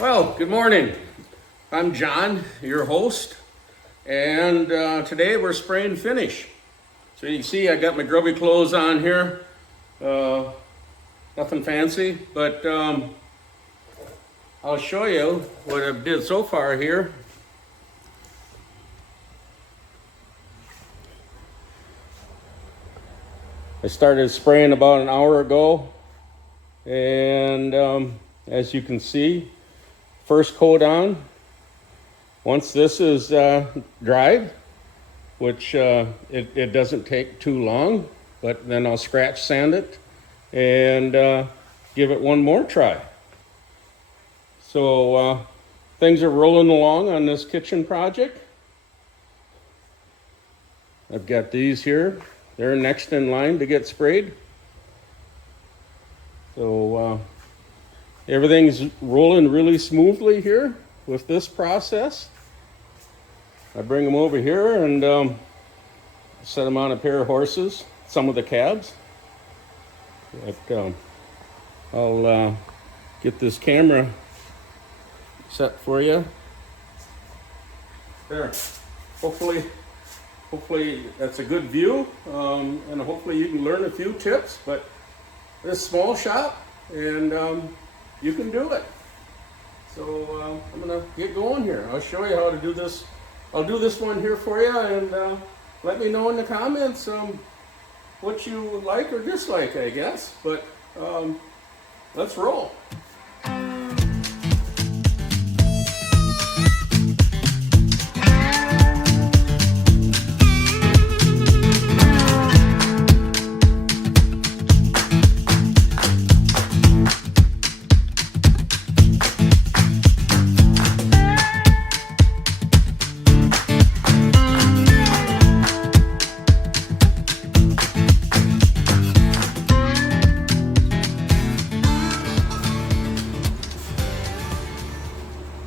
Well, good morning. I'm John, your host, and today we're spraying finish. So you can see I got my grubby clothes on here. Nothing fancy, but I'll show you what I've did so far here. I started spraying about an hour ago, and as you can see, first coat on. Once this is dried, which it doesn't take too long, but then I'll scratch sand it and give it one more try. So things are rolling along on this kitchen project. I've got these here. They're next in line to get sprayed. So everything's rolling really smoothly here with this process. I bring them over here and set them on a pair of horses, some of the cabs. But, I'll get this camera set for you. There. Hopefully that's a good view, and hopefully you can learn a few tips. But this small shop, and you can do it. So I'm gonna get going here. I'll show you how to do this. I'll do this one here for you, and let me know in the comments what you like or dislike, I guess. But let's roll.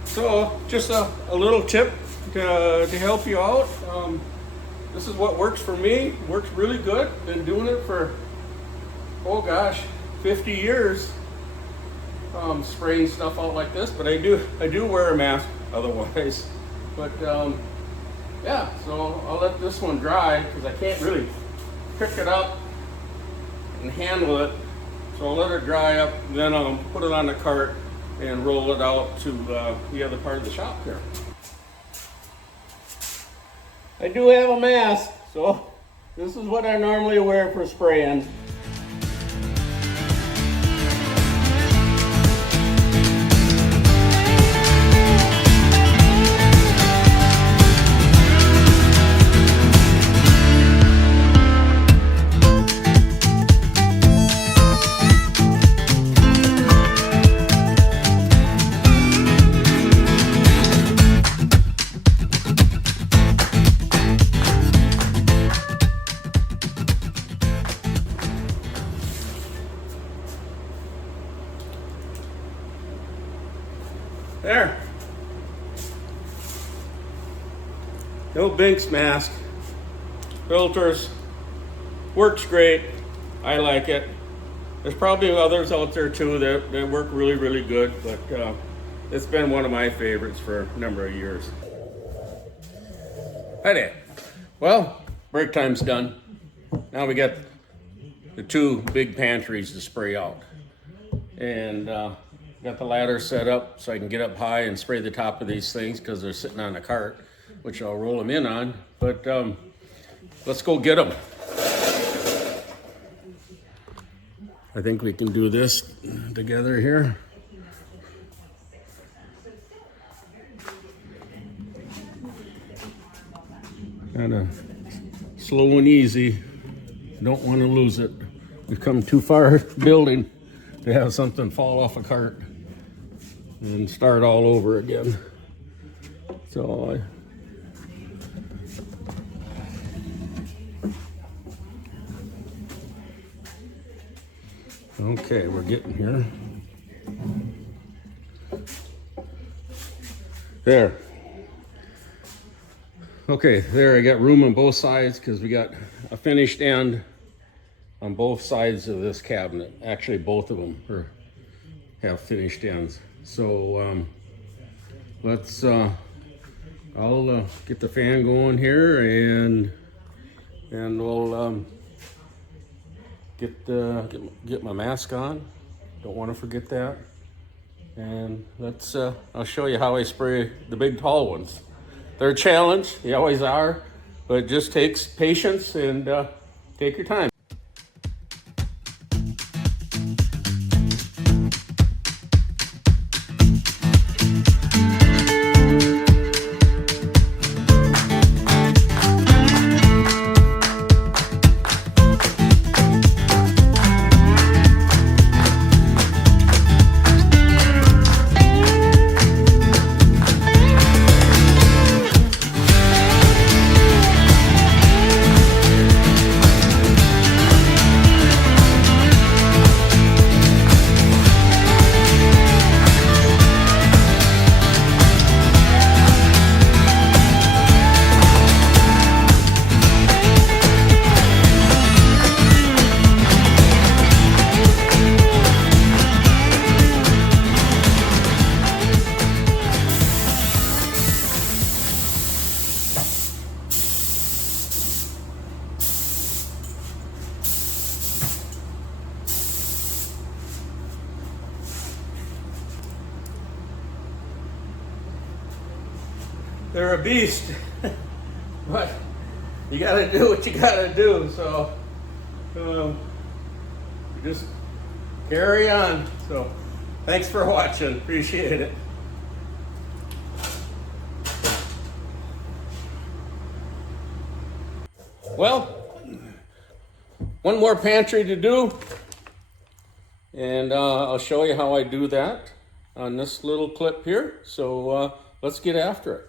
So just a little tip to help you out. This is what works for me. Works really good. Been doing it for, oh gosh, 50 years. Spraying stuff out like this, but I do wear a mask otherwise. But yeah, so I'll let this one dry because I can't really pick it up and handle it. So I'll let it dry up, then I'll put it on the cart and roll it out to the other part of the shop here. I do have a mask, so this is what I normally wear for spraying. There. No Binks mask. Filters. Works great. I like it. There's probably others out there too that work really, really good, but it's been one of my favorites for a number of years. Hi there. Well, break time's done. Now we got the two big pantries to spray out. And got the ladder set up so I can get up high and spray the top of these things because they're sitting on a cart, which I'll roll them in on. But let's go get them. I think we can do this together here. Kind of slow and easy. Don't want to lose it. We've come too far building to have something fall off a cart and start all over again. So okay, we're getting here. There. Okay, there I got room on both sides because we got a finished end on both sides of this cabinet. Actually, both of them have finished ends. So let's I'll get the fan going here, and we'll get my mask on. Don't want to forget that. And let's I'll show you how I spray the big tall ones. They're a challenge, they always are, but it just takes patience and take your time. They're a beast, but you gotta do what you gotta do. So you just carry on. So thanks for watching, appreciate it. Well, one more pantry to do, and I'll show you how I do that on this little clip here. So let's get after it.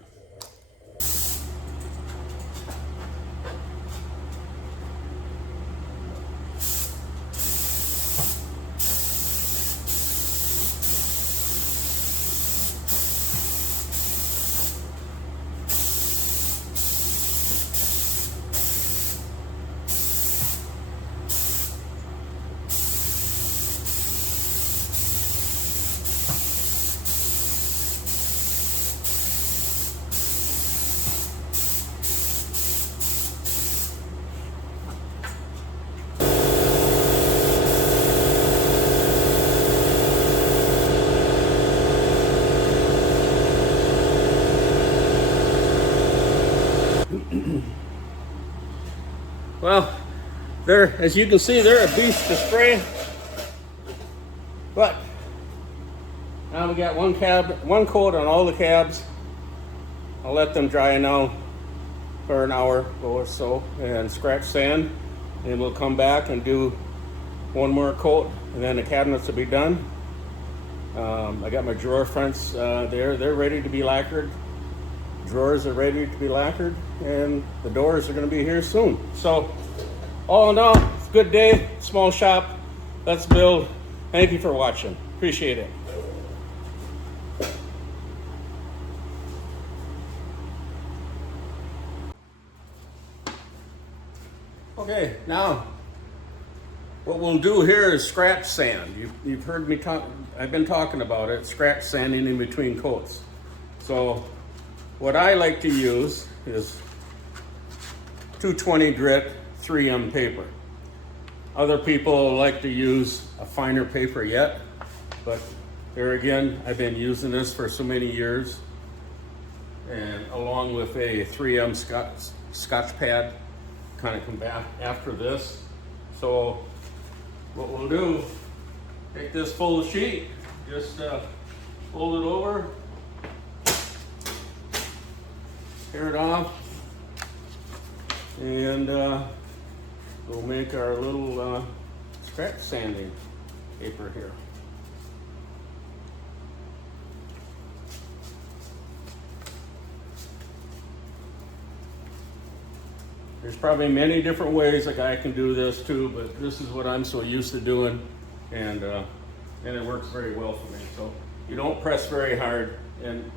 Well, as you can see, they're a beast to spray. But now we got one coat on all the cabs. I'll let them dry now for an hour or so and scratch sand, and we'll come back and do one more coat, and then the cabinets will be done. I got my drawer fronts there. They're ready to be lacquered. Drawers are ready to be lacquered, and the doors are going to be here soon. So all in all, it's a good day, small shop. Let's build. Thank you for watching. Appreciate it. Okay, now what we'll do here is scratch sand. You've heard me talk, I've been talking about it, scratch sanding in between coats. So what I like to use is 220 grit 3M paper. Other people like to use a finer paper yet, but there again, I've been using this for so many years, and along with a 3M Scotch pad, kind of come back after this. So what we'll do, take this full sheet, just fold it over, tear it off, and we'll make our little scratch sanding paper here. There's probably many different ways a guy can do this too, but this is what I'm so used to doing, and it works very well for me. So you don't press very hard, and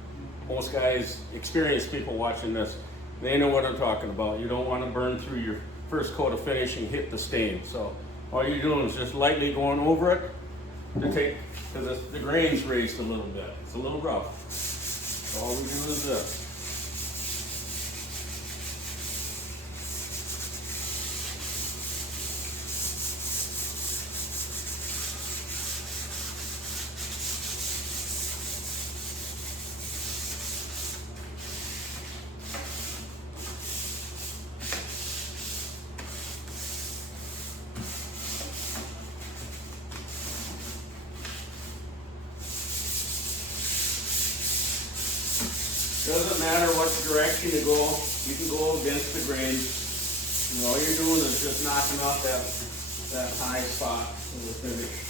most guys, experienced people watching this, they know what I'm talking about. You don't want to burn through your first coat of finish and hit the stain. So all you're doing is just lightly going over it, to take, because the grain's raised a little bit. It's a little rough. So all we do is this. Doesn't matter what direction you go, you can go against the grain. And all you're doing is just knocking off that high spot in the finish.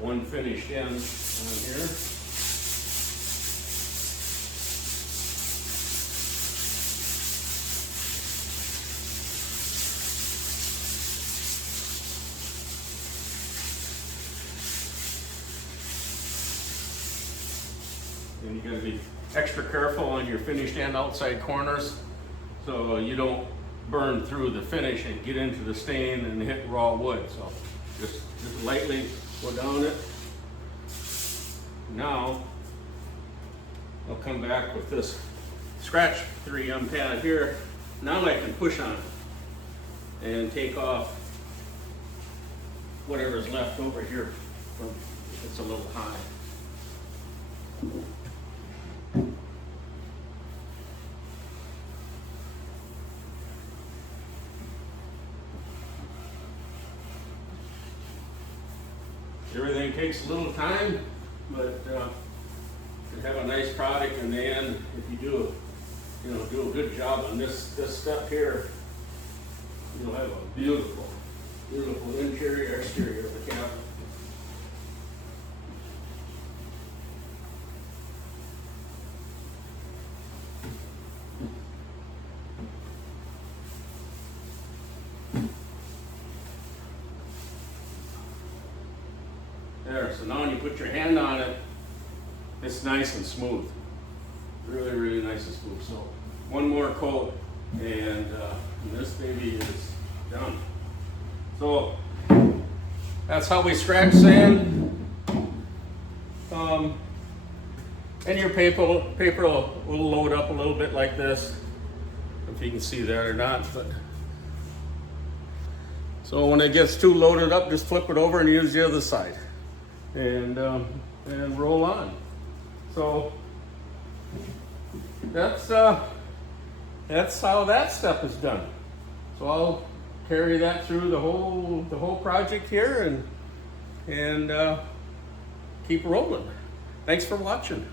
One finished end on here. And you got to be extra careful on your finished end outside corners so you don't burn through the finish and get into the stain and hit raw wood. So just lightly go down it. Now I'll come back with this scratch 3M pad here. Now I can push on it and take off whatever's left over here from if it's a little high. Everything takes a little time, but you have a nice product in the end if you do a good job on this step here. You'll have a beautiful interior, exterior of the cabinet. There, so now when you put your hand on it, it's nice and smooth. Really, really nice and smooth. So one more coat and this baby is done. So that's how we scratch sand. And your paper will load up a little bit like this. If you can see that or not. But so when it gets too loaded up, just flip it over and use the other side. And roll on. So that's how that step is done. So I'll carry that through the whole project here and keep rolling. Thanks for watching.